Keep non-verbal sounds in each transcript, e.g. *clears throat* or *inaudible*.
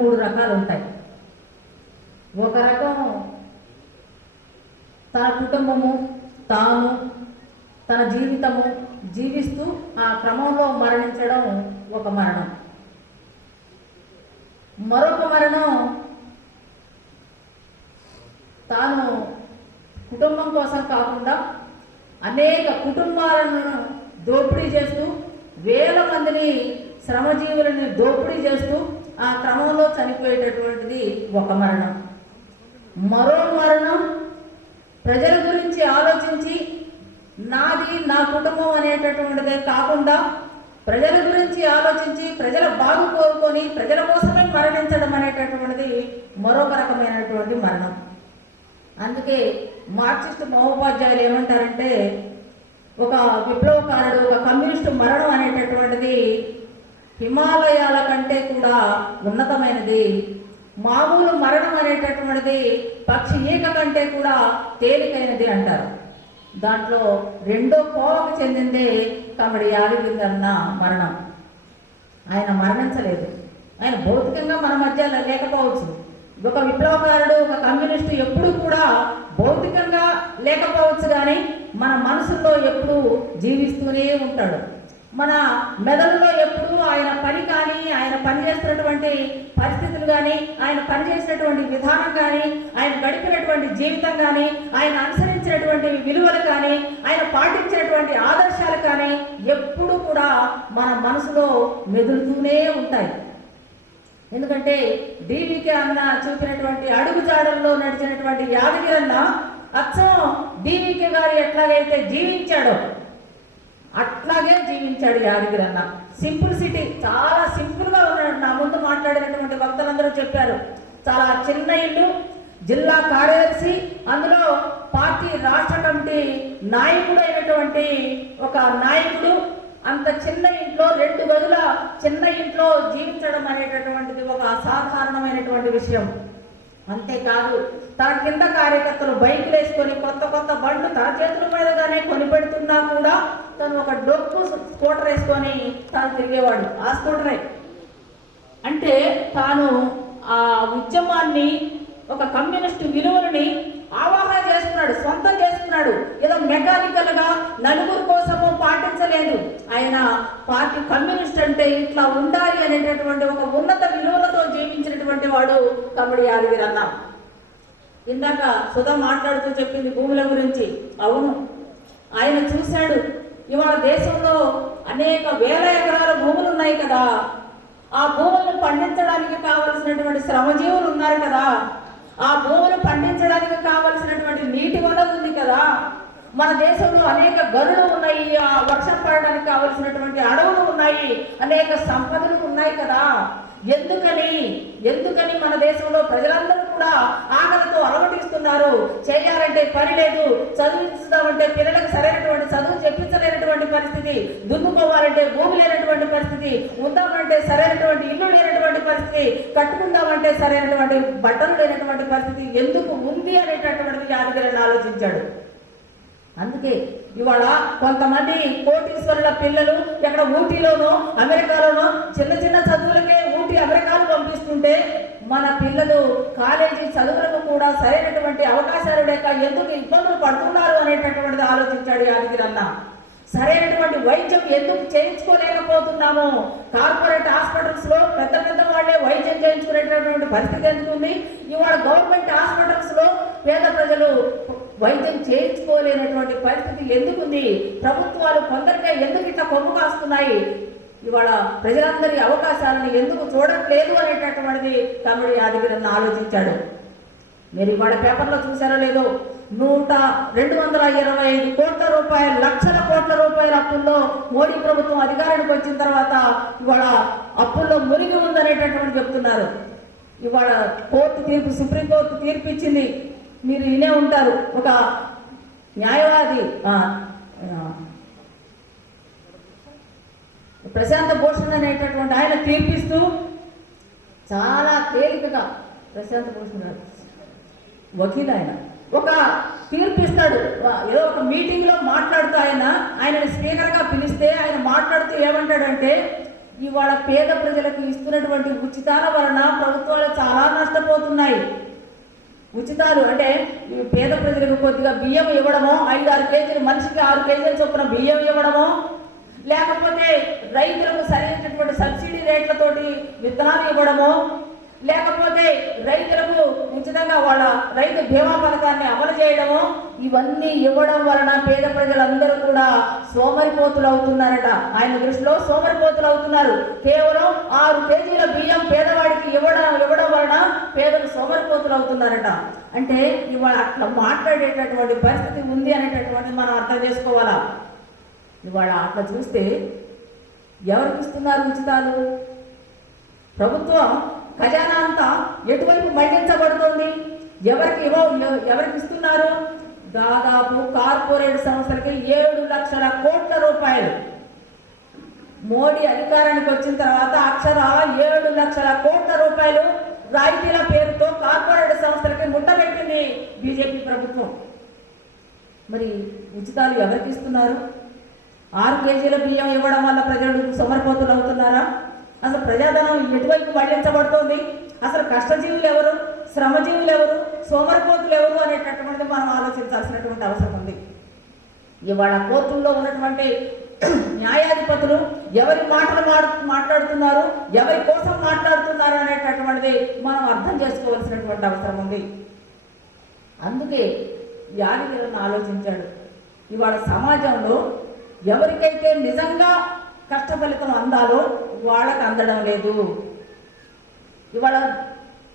మూడు రకాలు ఉంటాయి ఒక రకం తన కుటుంబము తాను తన జీవితము జీవిస్తూ ఆ క్రమంలో మరణించడం ఒక మరణం. మరొక మరణం తాను కుటుంబం కోసం కాకుండా అనేక కుటుంబాలను దోపిడీ చేస్తూ వేల మందిని శ్రమజీవులని దోపిడీ చేస్తూ ఆ క్రమంలో చనిపోయేటటువంటిది ఒక మరణం. మరో మరణం ప్రజల గురించి ఆలోచించి నాది నా కుటుంబం అనేటటువంటిదే కాకుండా ప్రజల గురించి ఆలోచించి ప్రజల బాగు కోరుకొని ప్రజల కోసమే మరణించడం అనేటటువంటిది మరొక రకమైనటువంటి మరణం. అందుకే మార్క్సిస్ట్ మహోపాధ్యాయులు ఏమంటారంటే ఒక విప్లవకారుడు ఒక కమ్యూనిస్టు మరణం అనేటటువంటిది హిమాలయాల కంటే కూడా ఉన్నతమైనది. మామూలు మరణం అనేటటువంటిది పక్షి ఈక కంటే కూడా తేలికైనది అంటారు. దాంట్లో రెండో కోవకు చెందిందే కమడి యాదగిరి అన్న మరణం. ఆయన మరణించలేదు. ఆయన భౌతికంగా మన మధ్య లేకపోవచ్చు. ఒక విప్లవకారుడు ఒక కమ్యూనిస్టు ఎప్పుడు కూడా భౌతికంగా లేకపోవచ్చు కానీ మన మనసులో ఎప్పుడు జీవిస్తూనే ఉంటాడు. మన మెదడులో ఎప్పుడు ఆయన పని కానీ ఆయన పనిచేస్తున్నటువంటి పరిస్థితులు కానీ ఆయన పనిచేసినటువంటి విధానం కానీ ఆయన గడిపినటువంటి జీవితం కానీ ఆయన అనుసరించినటువంటి విలువలు కానీ ఆయన పాటించినటువంటి ఆదర్శాలు కానీ ఎప్పుడు కూడా మన మనసులో మెదులుతూనే ఉంటాయి. ఎందుకంటే డీవీకే అన్న చూపినటువంటి అడుగుజాడల్లో నడిచినటువంటి యాదగిరన్న అచ్చం డీవీకే గారు ఎట్లాగైతే జీవించాడో అట్లాగే జీవించాడు యాదగిరన్న సింపుల్ సిటీ చాలా సింపుల్గా ఉన్నాడు నా ముందు మాట్లాడినటువంటి వక్తలందరూ చెప్పారు. చాలా చిన్న ఇల్లు జిల్లా కార్యదర్శి అందులో పార్టీ రాష్ట్ర కమిటీ నాయకుడు అయినటువంటి ఒక నాయకుడు. అంత చిన్న ఇంట్లో రెండు గదుల చిన్న ఇంట్లో జీవించడం అనేటటువంటిది ఒక అసాధారణమైనటువంటి విషయం. అంతేకాదు తన కింద కార్యకర్తలు బైకులు వేసుకొని కొత్త కొత్త బండ్లు తన చేతుల మీదగానే కొనిపెడుతున్నా కూడా తను ఒక డొక్కు స్కూటర్ వేసుకొని తాను తిరిగేవాడు. ఆ స్కూటరే. అంటే తాను ఆ ఉద్యమాన్ని ఒక కమ్యూనిస్టు విలువలని ఆవాహన చేసుకున్నాడు సొంతం చేసుకున్నాడు. ఏదో మెకానికల్గా నలుగురు కోసము పాటించలేదు. ఆయన పార్టీ కమ్యూనిస్ట్ అంటే ఇట్లా ఉండాలి అనేటటువంటి ఒక ఉన్నత విలువలతో జీవించినటువంటి వాడు తమ్ముడు యాదగిరి అన్న. ఇందాక సుధా మాట్లాడుతూ చెప్పింది భూముల గురించి. అవును ఆయన చూశాడు. ఇవాళ దేశంలో అనేక వేల ఎకరాల భూములు ఉన్నాయి కదా. ఆ భూములను పండించడానికి కావలసినటువంటి శ్రమజీవులు ఉన్నారు కదా. ఆ భూములు పండించడానికి కావలసినటువంటి నీటి వనరు ఉంది కదా. మన దేశంలో అనేక గనులు ఉన్నాయి. ఆ వర్షం పడడానికి కావలసినటువంటి అడవులు ఉన్నాయి. అనేక సంపదలు ఉన్నాయి కదా. ఎందుకని? ఎందుకని మన దేశంలో ప్రజలందరూ కూడా ఆకలితో అలవటిస్తున్నారు చేయాలంటే పని లేదు చదివిస్తామంటే పిల్లలకు సరైనటువంటి చదువు చెప్పించలేనటువంటి పరిస్థితి దున్నుకోవాలంటే భూమి లేనటువంటి పరిస్థితి ఉందామంటే సరైనటువంటి ఇల్లు లేనటువంటి పరిస్థితి కట్టుకుందామంటే సరైనటువంటి బట్టలు లేనటువంటి పరిస్థితి ఎందుకు ఉంది అనేటటువంటిది యాదగిరిని ఆలోచించాడు. అందుకే ఇవాళ కొంతమంది కోటీశ్వరుల పిల్లలు ఎక్కడ ఊటీలోనో అమెరికాలోనో చిన్న చిన్న చదువులకే అమెరికాలు పంపిస్తుంటే మన పిల్లలు కాలేజీ చదువులకు కూడా సరైనటువంటి అవకాశాలు లేక ఎందుకు ఇబ్బందులు పడుతున్నారు అనేటటువంటిది ఆలోచించాడు యాదగిరన్న సరైనటువంటి వైద్యం ఎందుకు చేయించుకోలేకపోతున్నాము కార్పొరేట్ హాస్పిటల్స్లో పెద్ద పెద్ద వాళ్ళే వైద్యం చేయించుకునేటటువంటి పరిస్థితి ఎందుకు ఉంది? ఇవాళ గవర్నమెంట్ హాస్పిటల్స్లో పేద ప్రజలు వైద్యం చేయించుకోలేనటువంటి పరిస్థితి ఎందుకుంది ప్రభుత్వాలు కొందరికే ఎందుకు ఇట్లా కొమ్ము కాస్తున్నాయి? ఇవాళ ప్రజలందరి అవకాశాలను ఎందుకు చూడట్లేదు అనేటటువంటిది తమ్ముడు యాదగిరి ఆలోచించాడు. మీరు ఇవాళ పేపర్లో చూసారో లేదో నూట రెండు వందల ఇరవై ఐదు కోట్ల రూపాయలు లక్షల కోట్ల రూపాయల అప్పుల్లో మోడీ ప్రభుత్వం అధికారానికి వచ్చిన తర్వాత ఇవాళ అప్పుల్లో మునిగి ఉందనేటటువంటి చెప్తున్నారు. ఇవాళ కోర్టు తీర్పు సుప్రీంకోర్టు తీర్పు ఇచ్చింది మీరు వినే ఉంటారు. ఒక న్యాయవాది ప్రశాంత భూషణ్ అనేటటువంటి ఆయన తీర్పిస్తూ చాలా తేలికగా ప్రశాంత భూషణ్ గారు వకీల్ ఆయన. ఒక తీర్పిస్తాడు. ఏదో ఒక మీటింగ్లో మాట్లాడుతూ ఆయన ఆయనని స్పీకర్గా పిలిస్తే ఆయన మాట్లాడుతూ ఏమంటాడంటే ఇవాళ పేద ప్రజలకు ఇస్తున్నటువంటి ఉచితాల వలన ప్రభుత్వాలు చాలా నష్టపోతున్నాయి. ఉచితాలు అంటే ఈ పేద ప్రజలకు కొద్దిగా బియ్యం ఇవ్వడమో ఐదు ఆరు కేజీలు మనిషికి ఆరు కేజీల చొప్పున బియ్యం ఇవ్వడమో లేకపోతే రైతులకు సరైనటువంటి సబ్సిడీ రేట్లతోటి విత్తనాలు ఇవ్వడమో లేకపోతే రైతులకు ఉచితంగా వాళ్ళ రైతు బీమా పథకాన్ని అమలు చేయడము ఇవన్నీ ఇవ్వడం వలన పేద ప్రజలందరూ కూడా సోమరిపోతులు అవుతున్నారట ఆయన దృష్టిలో సోమరిపోతులు అవుతున్నారు కేవలం ఆరు కేజీల బియ్యం పేదవాడికి ఇవ్వడం ఇవ్వడం వలన పేదలు సోమరిపోతులు అవుతున్నారట అంటే ఇవాళ అట్లా మాట్లాడేటటువంటి పరిస్థితి ఉంది అనేటటువంటి మనం అర్థం చేసుకోవాలా? ఇవాళ అట్లా చూస్తే ఎవరికి ఇస్తున్నారు ఉచితాలు? ప్రభుత్వం ఖజానా అంతా ఎటువైపు మళ్ళించబడుతుంది? ఎవరికి ఇవ్వ ఎవరికి ఇస్తున్నారు? దాదాపు కార్పొరేట్ సంస్థలకి ఏడు లక్షల కోట్ల రూపాయలు. మోడీ అధికారానికి వచ్చిన తర్వాత అక్షరాల ఏడు లక్షల కోట్ల రూపాయలు రాయితీల పేరుతో కార్పొరేట్ సంస్థలకి ముట్టబెట్టింది బీజేపీ ప్రభుత్వం. మరి ఉచితాలు ఎవరికి ఇస్తున్నారు? ఆరు కేజీల బియ్యం ఇవ్వడం వల్ల ప్రజలు సమర్పోతులు అవుతున్నారా? అసలు ప్రజాధనం ఎటువైపు మళ్ళించబడుతోంది అసలు కష్టజీవులు ఎవరు? శ్రమజీవులు ఎవరు? సోమరిపోతులు ఎవరు అనేటటువంటిది మనం ఆలోచించాల్సినటువంటి అవసరం ఉంది. ఇవాళ కోర్టుల్లో ఉన్నటువంటి న్యాయాధిపతులు ఎవరి మాటలు మాట్లాడుతున్నారు? ఎవరి కోసం మాట్లాడుతున్నారు అనేటటువంటిది మనం అర్థం చేసుకోవాల్సినటువంటి అవసరం ఉంది. అందుకే యాదగిరిని ఆలోచించాడు. ఇవాళ సమాజంలో ఎవరికైతే నిజంగా కష్ట ఫలితం అందాలో వాళ్ళకి అందడం లేదు. ఇవాళ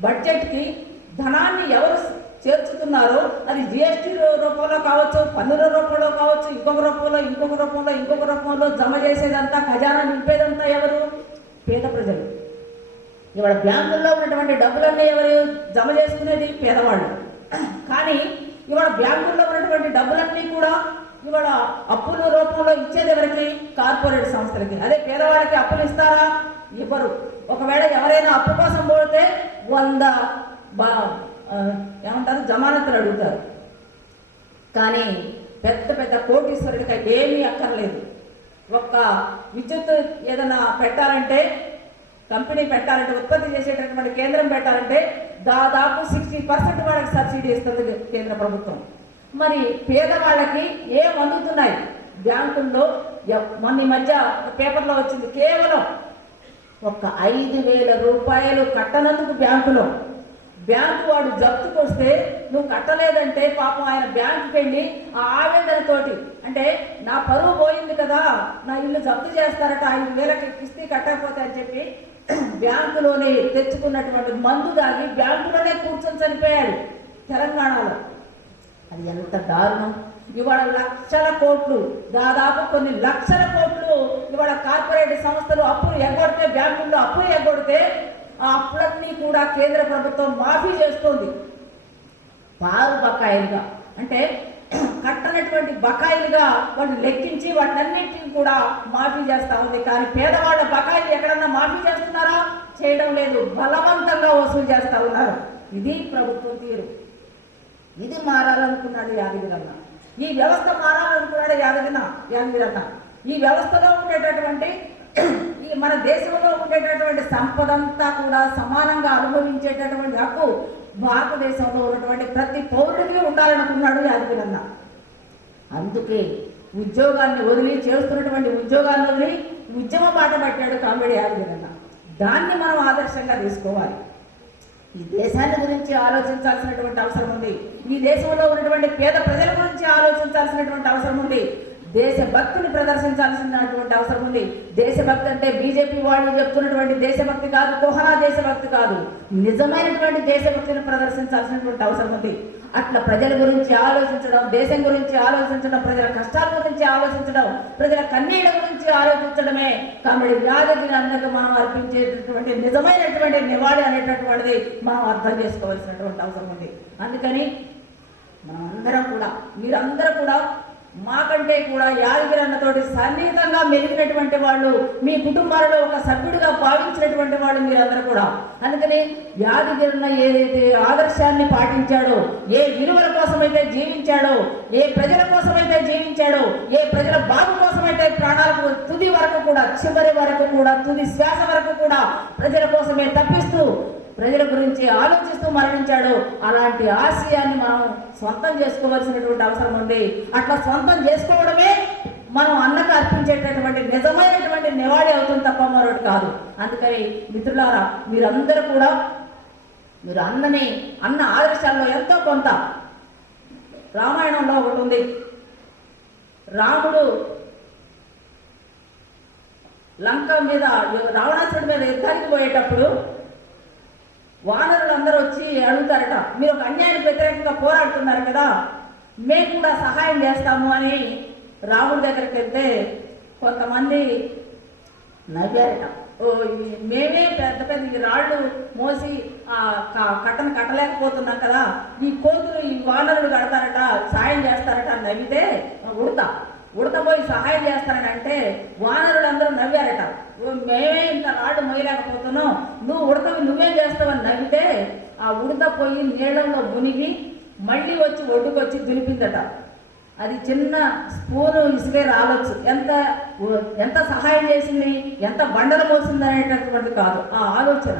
బడ్జెట్కి ధనాన్ని ఎవరు చేర్చుతున్నారో అది జిఎస్టీ రూపంలో కావచ్చు పన్నుల రూపంలో కావచ్చు ఇంకొక రూపంలో ఇంకొక రూపంలో ఇంకొక రూపంలో జమ చేసేదంతా ఖజానా నింపేదంతా ఎవరు? పేద ప్రజలు. ఇవాళ బ్యాంకుల్లో ఉన్నటువంటి డబ్బులన్నీ ఎవరు జమ చేసుకునేది? పేదవాళ్ళు. కానీ ఇవాళ బ్యాంకుల్లో ఉన్నటువంటి డబ్బులన్నీ కూడా ఇవాళ అప్పుల రూపంలో ఇచ్చేది ఎవరికి కార్పొరేట్ సంస్థలకి. అదే పేదవారికి అప్పులు ఇస్తారా? ఇవ్వరు. ఒకవేళ ఎవరైనా అప్పు కోసం పోతే వంద ఏమంటారు? జమానతులు అడుగుతారు. కానీ పెద్ద పెద్ద కోటీశ్వరుడికి ఏమీ అక్కర్లేదు. ఒక్క విద్యుత్ ఏదైనా పెట్టాలంటే కంపెనీ పెట్టాలంటే ఉత్పత్తి చేసేటటువంటి కేంద్రం పెట్టాలంటే దాదాపు సిక్స్టీ పర్సెంట్ వాళ్ళకి సబ్సిడీ ఇస్తుంది కేంద్ర ప్రభుత్వం. మరి పేదవాళ్ళకి ఏం అందుతున్నాయి? బ్యాంకుల్లో మొన్న ఈ మధ్య పేపర్లో వచ్చింది కేవలం ఒక ఐదు వేల రూపాయలు కట్టనందుకు బ్యాంకులో. బ్యాంకు వాడు జప్తుకొస్తే నువ్వు కట్టలేదంటే పాపం ఆయన బ్యాంకుకి వెళ్ళి ఆ ఆవేదనతోటి అంటే నా పరువు పోయింది కదా నా ఇల్లు జప్తు చేస్తారట ఐదు వేలకి కిస్తీ కట్టకపోతే అని చెప్పి *clears throat* బ్యాంకులోనే తెచ్చుకున్నటువంటి మందు దాగి బ్యాంకులోనే కూర్చొని చనిపోయాడు తెలంగాణలో. అది ఎంత దారుణం. ఇవాళ లక్షల కోట్లు దాదాపు కొన్ని లక్షల కోట్లు ఇవాళ కార్పొరేట్ సంస్థలు అప్పులు ఎగ్గొడితే బ్యాంకుల్లో అప్పులు ఎగ్గొడితే ఆ అప్పులన్నీ కూడా కేంద్ర ప్రభుత్వం మాఫీ చేస్తుంది. పారు బకాయిలుగా. అంటే *clears throat* కట్టనటువంటి బకాయిలుగా వాటిని లెక్కించి వాటన్నిటిని కూడా మాఫీ చేస్తూ ఉంది. కానీ పేదవాళ్ళ బకాయిలు ఎక్కడన్నా మాఫీ చేస్తున్నారా? చేయడం లేదు. బలవంతంగా వసూలు చేస్తూ ఉన్నారు. ఇది ప్రభుత్వం తీరు. ఇది మారాలనుకున్నాడు యాదగిరన్న. ఈ వ్యవస్థ మారాలనుకున్నాడు యాదగిన యాదగిరన్న. ఈ వ్యవస్థలో ఉండేటటువంటి ఈ మన దేశంలో ఉండేటటువంటి సంపదంతా కూడా సమానంగా అనుభవించేటటువంటి హక్కు భారతదేశంలో ఉన్నటువంటి ప్రతి పౌరుడికి ఉండాలనుకున్నాడు యాదగిరన్న. అందుకే ఉద్యోగాన్ని వదిలి చేస్తున్నటువంటి ఉద్యోగాన్ని వదిలి ఉద్యమ బాట పట్టాడు కామెడీ యాదగిరన్న. దాన్ని మనం ఆదర్శంగా తీసుకోవాలి. ఈ దేశాన్ని గురించి ఆలోచించాల్సినటువంటి అవసరం ఉంది. ఈ దేశంలో ఉన్నటువంటి పేద ప్రజల గురించి ఆలోచించాల్సినటువంటి అవసరం ఉంది. దేశభక్తిని ప్రదర్శించాల్సినటువంటి అవసరం ఉంది. దేశభక్తి అంటే బీజేపీ వాళ్ళు చెప్తున్నటువంటి దేశభక్తి కాదు కోహనా దేశభక్తి కాదు. నిజమైనటువంటి దేశభక్తిని ప్రదర్శించాల్సినటువంటి అవసరం ఉంది. అట్లా ప్రజల గురించి ఆలోచించడం దేశం గురించి ఆలోచించడం ప్రజల కష్టాల గురించి ఆలోచించడం ప్రజల కన్నీళ్ళ గురించి ఆలోచించడమే కాబట్టి యాదగిరి అందరికీ మనం అర్పించేటటువంటి నిజమైనటువంటి నివాళి అనేటటువంటిది మనం అర్థం చేసుకోవాల్సినటువంటి అవసరం ఉంది. అందుకని మనం అందరం కూడా మీరందరూ కూడా మాకంటే కూడా యాదగిరి అన్నతోటి సన్నిహితంగా మెలిగినటువంటి వాళ్ళు మీ కుటుంబాలలో ఒక సభ్యుడిగా భావించినటువంటి వాళ్ళు మీరందరూ కూడా. అందుకని యాదగిరి అన్న ఏదైతే ఆదర్శాన్ని పాటించాడో ఏ విలువల కోసమైతే జీవించాడో ఏ ప్రజల కోసమైతే జీవించాడో ఏ ప్రజల బాగు కోసమైతే ప్రాణాలకు తుది వరకు కూడా చివరి వరకు కూడా తుది శ్వాస వరకు కూడా ప్రజల కోసమే తప్పిస్తూ ప్రజల గురించి ఆలోచిస్తూ మరణించాడు. అలాంటి ఆశయాన్ని మనం సొంతం చేసుకోవాల్సినటువంటి అవసరం ఉంది. అట్లా సొంతం చేసుకోవడమే మనం అన్నకు అర్పించేటటువంటి నిజమైనటువంటి నివాళి అవుతుంది తప్ప మరొకటి కాదు. అందుకని మిత్రులారా మీరందరూ కూడా మీరు అన్నని అన్న ఆదర్శాల్లో ఎంతో కొంత రామాయణంలో ఒకటి ఉంది. రాముడు లంక మీద రావణాసుడి మీద యుద్ధానికి పోయేటప్పుడు వానరులు అందరూ వచ్చి అడుగుతారట మీరు ఒక అన్యాయానికి వ్యతిరేకంగా పోరాడుతున్నారు కదా మేము కూడా సహాయం చేస్తాము అని రాముడి దగ్గరికి వెళ్తే కొంతమంది నవ్వారట. ఓ మేమే పెద్ద పెద్ద ఈ రాళ్ళు మోసి ఆ కట్టను కట్టలేకపోతున్నాం కదా ఈ కోతులు ఈ వానరులు కడతారట సాయం చేస్తారట అని నవ్వితే ఉడతా. ఉడతపోయి సహాయం చేస్తారని అంటే వానరులందరూ నవ్వారట. మేమే ఇంత రాళ్ళు మోయలేకపోతున్నాం నువ్వు ఉడతవి నువ్వేం చేస్తావని నవ్వితే ఆ ఉడత పోయి నీళ్ళల్లో మునిగి మళ్ళీ వచ్చి ఒడ్డుకొచ్చి దులిపిందట. అది చిన్న స్పూను ఇసుకే రావచ్చు ఎంత ఎంత సహాయం చేసింది? ఎంత బండలు మోసింది అనేటటువంటి కాదు. ఆ ఆలోచన.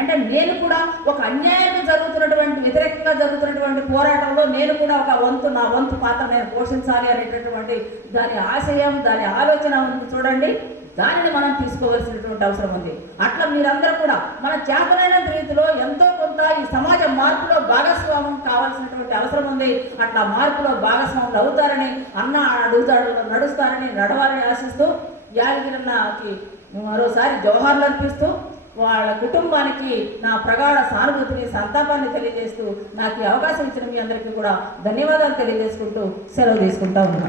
అంటే నేను కూడా ఒక అన్యాయం జరుగుతున్నటువంటి వ్యతిరేకంగా జరుగుతున్నటువంటి పోరాటంలో నేను కూడా ఒక వంతు నా వంతు పాత్ర నేను పోషించాలి అనేటటువంటి దాని ఆశయం దాని ఆలోచన ఉంది చూడండి. దానిని మనం తీసుకోవాల్సినటువంటి అవసరం ఉంది. అట్లా మీరందరూ కూడా మన చేతనైన రీతిలో ఎంతో కొంత ఈ సమాజ మార్పులో భాగస్వామ్యం కావాల్సినటువంటి అవసరం ఉంది. అట్లా మార్పులో భాగస్వాములు అవుతారని అన్న అడుగుతాడు నడుస్తారని నడవాలని ఆశిస్తూ యాదగిరిన్నకి మరోసారి జవహర్లు అర్పిస్తూ వాళ్ళ కుటుంబానికి నా ప్రగాఢ సానుభూతిని సంతాపాన్ని తెలియజేస్తూ నాకు ఈ అవకాశం ఇచ్చిన మీ అందరికీ కూడా ధన్యవాదాలు తెలియజేసుకుంటూ సెలవు తీసుకుంటా ఉన్నాను.